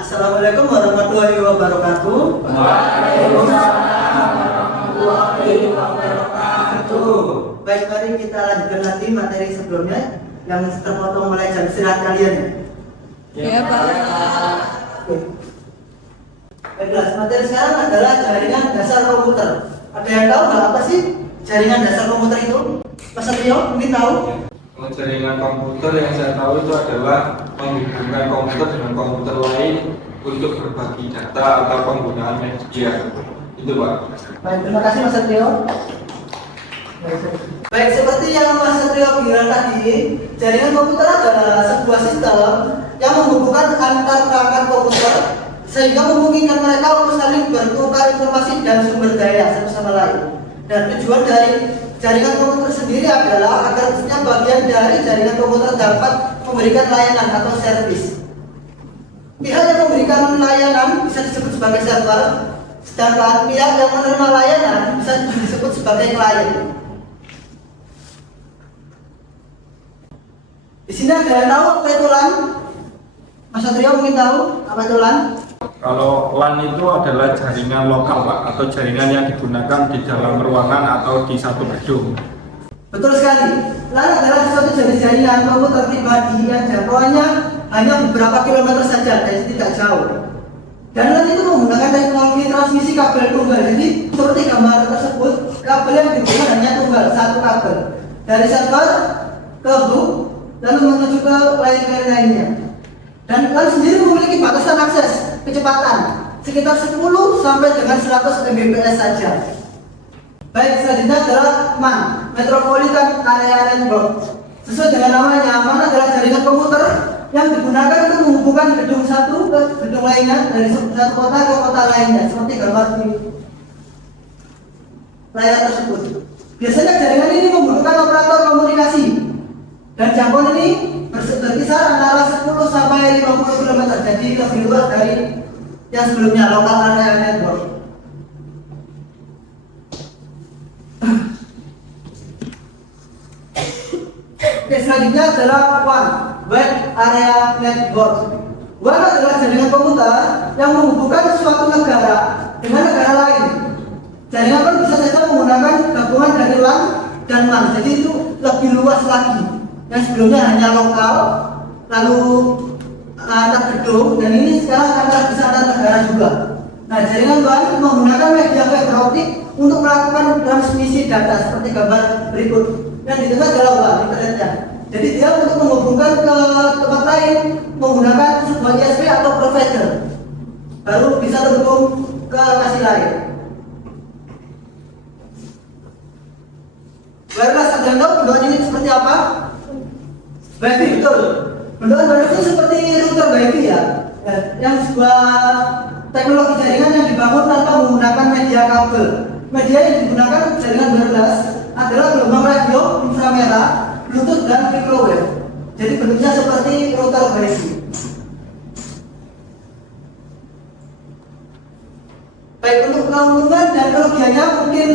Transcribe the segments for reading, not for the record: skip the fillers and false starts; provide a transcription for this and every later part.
Assalamualaikum warahmatullahi wabarakatuh. Waalaikumsalam warahmatullahi wabarakatuh. Baik, mari kita lanjutkan lagi materi sebelumnya yang terpotong mulai jam istirahat kalian. Ya, Pak. Baiklah, materi sekarang adalah jaringan dasar komputer. Ada yang tahu nggak apa sih jaringan dasar komputer itu? Mas Satrio, mungkin tahu? Kalau jaringan komputer yang saya tahu itu adalah menghubungkan komputer dengan komputer lain untuk berbagi data atau penggunaan media. Itu, Pak. Baik, terima kasih Mas Satrio. Baik, seperti yang Mas Satrio bilang tadi, jaringan komputer adalah sebuah sistem yang menghubungkan antar perangkat komputer sehingga memungkinkan mereka untuk saling bertukar informasi dan sumber daya satu sama lain. Dan tujuan dari jaringan komputer sendiri adalah agar setiap bagian dari jaringan komputer dapat memberikan layanan atau servis. Pihak yang memberikan layanan bisa disebut sebagai server, sedangkan pihak yang menerima layanan bisa disebut sebagai klien. Di sini ada yang tahu apa itu LAN? Mas Satrio mungkin tahu apa itu LAN? Kalau LAN itu adalah jaringan lokal, Pak, atau jaringan yang digunakan di dalam ruangan atau di satu gedung. Betul sekali. LAN adalah suatu jenis jaringan komputer pribadi yang jangkauannya hanya beberapa kilometer saja, dan tidak jauh. Dan LAN itu menggunakan teknologi transmisi kabel tunggal. Jadi seperti gambar tersebut, kabel yang digunakan hanya tunggal, satu kabel dari server ke hub, lalu menuju ke lain-lain lainnya. Dan LAN sendiri memiliki batasan akses kecepatan sekitar 10 sampai dengan 100 Mbps saja. Baik, selanjutnya adalah MAN, Metropolitan Area Network. Sesuai dengan namanya, MAN adalah jaringan komputer yang digunakan untuk menghubungkan gedung satu ke gedung lainnya, dari satu kota ke kota lainnya, seperti gambar di layar tersebut. Biasanya jaringan ini membutuhkan operator komunikasi, dan jangkauan ini berkisar antara 10 sampai 50 km, jadi lebih luas dari yang sebelumnya, lokal area network. Oke, selanjutnya adalah WAN, Wide Area Network. WAN adalah jaringan komputer yang menghubungkan suatu negara dengan negara lain. Jaringan pun bisa saja menggunakan gabungan dari LAN dan MAN, jadi itu lebih luas lagi. Yang sebelumnya hanya lokal, lalu antar gedung, dan ini sekarang bisa antar negara juga. Nah, jaringan WAN menggunakan media fiber optik untuk melakukan transmisi data seperti gambar berikut. Yang diterima adalah WAN, internetnya. Jadi dia untuk menghubungkan ke tempat lain menggunakan sebuah ISP atau provider, baru bisa terhubung ke lokasi lain. Wireless, ada yang tahu bentukan ini seperti apa? Wi-Fi, betul. Bentukan wireless itu seperti router Wi-Fi ya, yang sebuah teknologi jaringan yang dibangun tanpa menggunakan media kabel. Media yang digunakan jaringan wireless adalah gelombang radio, inframerah, Bluetooth, dan microwave. Jadi bentuknya seperti router Wi-Fi. Baik, untuk keuntungan dan kerugiannya mungkin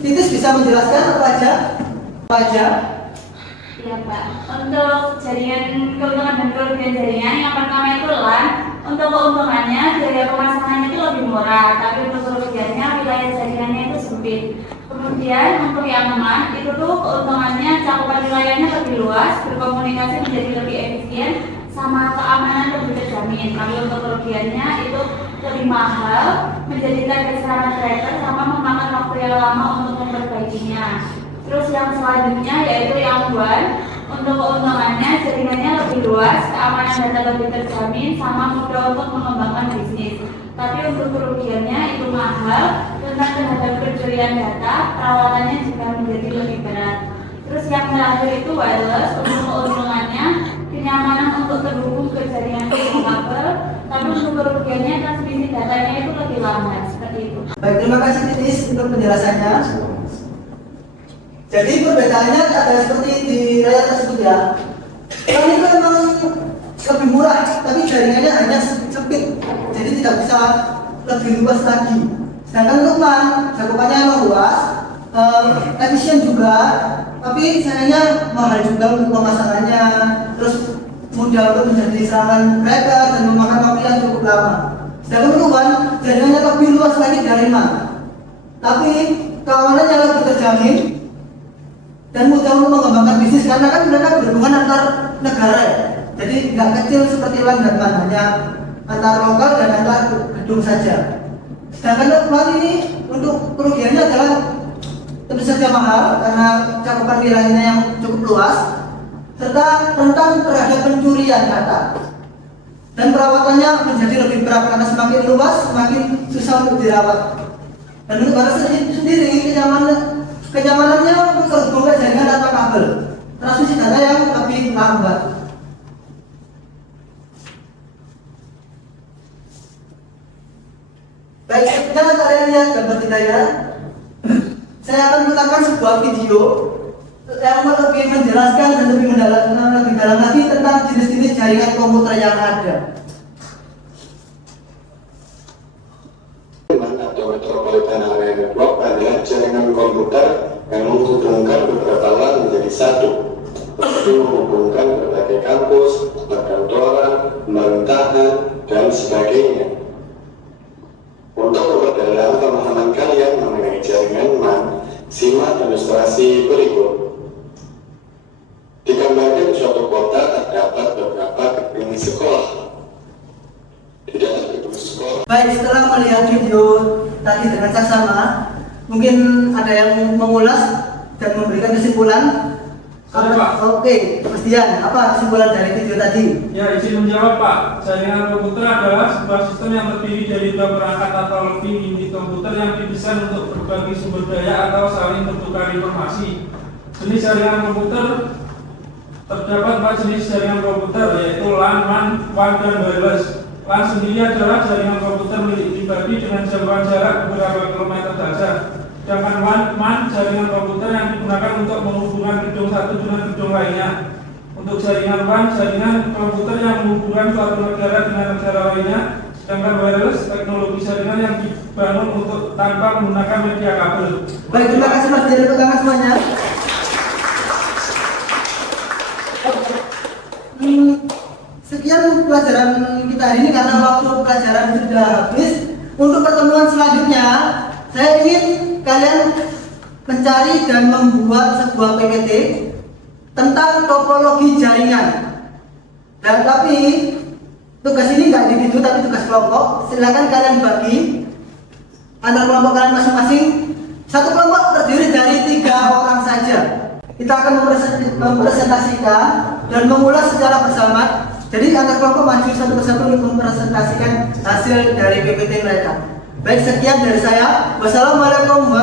Titis bisa menjelaskan apa aja? Ya, Pak. Untuk jaringan keuntungan dan kerugian jaringan, yang pertama itu LAN. Untuk keuntungannya, biaya pemasangannya itu lebih murah, tapi untuk kerugiannya wilayah jaringannya itu sempit. Kemudian untuk yang MAN itu tuh keuntungannya cakupan wilayahnya lebih luas, berkomunikasi menjadi lebih efisien, sama keamanan lebih terjamin. Tapi untuk kerugiannya itu lebih mahal, menjadi target serangan tracker, sama memakan waktu yang lama untuk memperbaikinya. Terus yang selanjutnya yaitu yang WAN. Untuk keuntungannya jaringannya lebih luas, keamanan data lebih terjamin, sama mudah untuk mengembangkan bisnis. Tapi untuk kerugiannya itu mahal, tentang terhadap pencurian data, perawatannya juga menjadi lebih berat. Terus yang terakhir itu wireless. Untuk keuntungannya kenyamanan untuk terhubung ke jaringan kabel, tapi untuk kerugiannya transmisi datanya itu lebih lambat, seperti itu. Baik, terima kasih Titis untuk penjelasannya. Jadi perbedaannya ada seperti di layar tersebut ya. LAN itu memang lebih murah, tapi jaringannya hanya sempit, jadi tidak bisa lebih luas lagi. Sedangkan untuk MAN, cakupannya memang luas, efisien juga, tapi sayangnya mahal juga untuk pemasangannya. Terus mudah untuk menjadi serangan mereka dan memakan waktu yang cukup lama. Sedangkan Luan jaringannya lebih luas lagi dari Man, tapi keamanannya lebih terjamin dan mudah untuk mengembangkan bisnis karena kan mereka berhubungan antar negara ya. Jadi nggak kecil seperti LAN dan Man, hanya antar lokal dan antar gedung saja. Sedangkan LAN ini untuk kerugiannya adalah tentu saja mahal karena cakupan wilayahnya yang cukup luas serta rentan terhadap pencurian data. Dan perawatannya menjadi lebih berat karena semakin luas semakin susah untuk dirawat. Dan untuk Baras sendiri kenyamanannya untuk terhubung ke jaringan tanpa kabel, transmisi data yang lebih lambat. Baik, sekarang kalian lihat gambar kita ya. Saya akan putarkan sebuah video yang lebih menjelaskan dan lebih dalam lagi tentang jenis-jenis jaringan komputer yang ada. Atau Metropolitan Area Network adalah jaringan komputer yang menghubungkan beberapa LAN menjadi satu, seperti menghubungkan berbagai kampus, perkantoran, pemerintahan, dan sebagainya. Untuk memperdalam pemahaman kalian mengenai jaringan LAN, simak ilustrasi berikut. Digambarkan di suatu kota terdapat beberapa gedung sekolah. Di dalam gedung sekolah. Baik, setelah melihat video tadi dengan saksama, mungkin ada yang mengulas dan memberikan kesimpulan. Saya, Pak. Oke, Mas Dian, apa kesimpulan dari video tadi? Ya, izin menjawab, Pak. Jaringan komputer adalah sebuah sistem yang terdiri dari dua perangkat atau lebih unit komputer yang didesain untuk berbagi sumber daya atau saling bertukar informasi. Jenis jaringan komputer terdapat 4 jenis jaringan komputer, yaitu LAN, MAN, WAN, dan wireless. LAN sendiri adalah jaringan komputer milik pribadi dengan jangkauan jarak beberapa kilometer saja. Sedangkan MAN jaringan komputer yang digunakan untuk menghubungkan gedung satu dengan gedung lainnya. Untuk jaringan WAN, jaringan komputer yang menghubungkan suatu negara dengan negara lainnya. Sedangkan wireless, teknologi jaringan yang dibangun untuk tanpa menggunakan media kabel. Baik, terima kasih Mas Dian untuk tangan semuanya. Sekian pelajaran kita hari ini karena waktu pelajaran sudah habis. Untuk pertemuan selanjutnya, saya ingin kalian mencari dan membuat sebuah PPT tentang topologi jaringan. Dan tapi tugas ini nggak individu tapi tugas kelompok. Silakan kalian bagi antar kelompok kalian masing-masing. Satu kelompok terdiri dari 3 orang saja. Kita akan mempresentasikan dan mengulas secara bersama. Jadi antar kelompok maju satu persatu untuk mempresentasikan hasil dari PPT mereka. Baik, sekian dari saya. Wassalamualaikum warahmatullahi wabarakatuh.